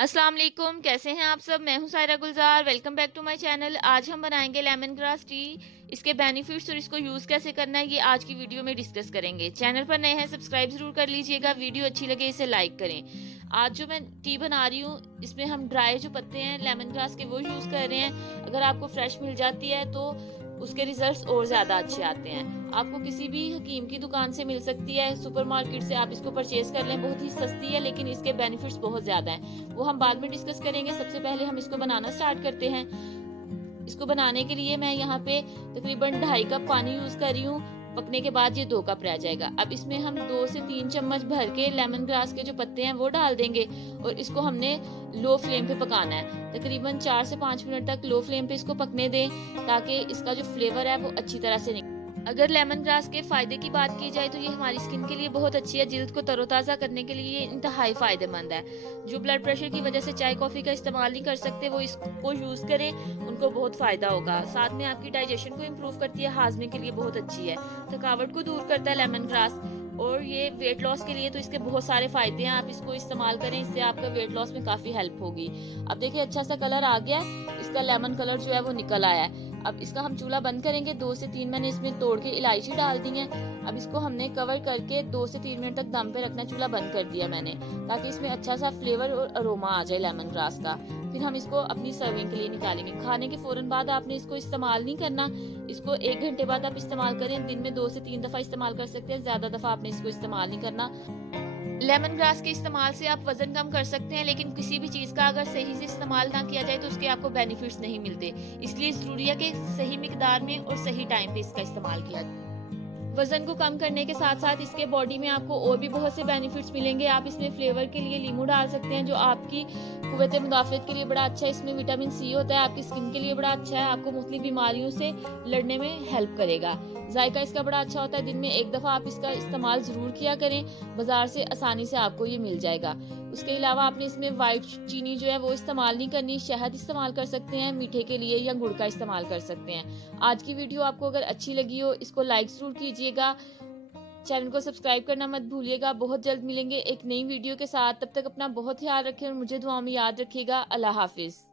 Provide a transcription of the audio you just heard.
अस्सलाम वालेकुम, कैसे हैं आप सब। मैं हूं Saira Gulzar. Welcome back to my channel. आज हम बनाएंगे लेमन ग्रास टी। इसके बेनिफिट्स और इसको यूज़ कैसे करना है ये आज की वीडियो में डिस्कस करेंगे। चैनल पर नए हैं सब्सक्राइब जरूर कर लीजिएगा। वीडियो अच्छी लगे इसे लाइक करें। आज जो मैं टी बना रही हूँ इसमें हम ड्राई जो पत्ते हैं लेमन ग्रास के वो यूज़ कर रहे हैं। अगर आपको फ्रेश मिल जाती है तो उसके रिजल्ट्स और ज़्यादा अच्छे आते हैं। आपको किसी भी हकीम की दुकान से मिल सकती है, सुपरमार्केट से आप इसको परचेज कर लें। बहुत ही सस्ती है लेकिन इसके बेनिफिट्स बहुत ज़्यादा हैं, वो हम बाद में डिस्कस करेंगे। सबसे पहले हम इसको बनाना स्टार्ट करते हैं। इसको बनाने के लिए मैं यहाँ पे तकरीबन 2.5 कप पानी यूज़ कर रही हूँ। पकने के बाद ये 2 कप रह जाएगा। अब इसमें हम 2 से 3 चम्मच भर के लेमन ग्रास के जो पत्ते हैं वो डाल देंगे और इसको हमने लो फ्लेम पे पकाना है। तकरीबन 4 से 5 मिनट तक लो फ्लेम पे इसको पकने दें ताकि इसका जो फ्लेवर है वो अच्छी तरह से निकले। अगर लेमन ग्रास के फायदे की बात की जाए तो ये हमारी स्किन के लिए बहुत अच्छी है। जिल्द को तरोताज़ा करने के लिए ये इंतहाई फायदेमंद है। जो ब्लड प्रेशर की वजह से चाय कॉफ़ी का इस्तेमाल नहीं कर सकते वो इसको यूज़ करें, उनको बहुत फ़ायदा होगा। साथ में आपकी डाइजेशन को इम्प्रूव करती है, हाजमे के लिए बहुत अच्छी है। थकावट को दूर करता है लेमन ग्रास। और ये वेट लॉस के लिए तो इसके बहुत सारे फायदे हैं। आप इसको इस्तेमाल करें, इससे आपका वेट लॉस में काफ़ी हेल्प होगी। अब देखिए अच्छा सा कलर आ गया है, इसका लेमन कलर जो है वो निकल आया है। अब इसका हम चूल्हा बंद करेंगे। 2 से 3 मैंने इसमें तोड़ के इलायची डाल दी है। अब इसको हमने कवर करके 2 से 3 मिनट तक दम पे रखना। चूल्हा बंद कर दिया मैंने ताकि इसमें अच्छा सा फ्लेवर और अरोमा आ जाए लेमन ग्रास का। फिर हम इसको अपनी सर्विंग के लिए निकालेंगे। खाने के फौरन बाद आपने इसको इस्तेमाल नहीं करना। इसको 1 घंटे बाद आप इस्तेमाल करें। दिन में 2 से 3 दफ़ा इस्तेमाल कर सकते हैं, ज़्यादा दफ़ा आपने इसको इस्तेमाल नहीं करना। लेमन ग्रास के इस्तेमाल से आप वजन कम कर सकते हैं, लेकिन किसी भी चीज़ का अगर सही से इस्तेमाल ना किया जाए तो उसके आपको बेनिफिट्स नहीं मिलते। इसलिए ज़रूरी है कि सही मिकदार में और सही टाइम पे इसका इस्तेमाल किया जाए। वजन को कम करने के साथ साथ इसके बॉडी में आपको और भी बहुत से बेनिफिट्स मिलेंगे। आप इसमें फ्लेवर के लिए लीमू डाल सकते हैं जो आपकी कुव्वत मुदाफ़त के लिए बड़ा अच्छा है। इसमें विटामिन सी होता है, आपकी स्किन के लिए बड़ा अच्छा है, आपको मुख्तलिफ बीमारियों से लड़ने में हेल्प करेगा। जायका इसका बड़ा अच्छा होता है। दिन में 1 दफ़ा आप इसका इस्तेमाल ज़रूर किया करें। बाज़ार से आसानी से आपको ये मिल जाएगा। उसके अलावा आपने इसमें वाइट चीनी जो है वो इस्तेमाल नहीं करनी। शहद इस्तेमाल कर सकते हैं मीठे के लिए या गुड़ का इस्तेमाल कर सकते हैं। आज की वीडियो आपको अगर अच्छी लगी हो इसको लाइक ज़रूर कीजिएगा। चैनल को सब्सक्राइब करना मत भूलिएगा। बहुत जल्द मिलेंगे एक नई वीडियो के साथ। तब तक अपना बहुत ख्याल रखें और मुझे दुआ में याद रखिएगा। अल्लाह हाफिज़।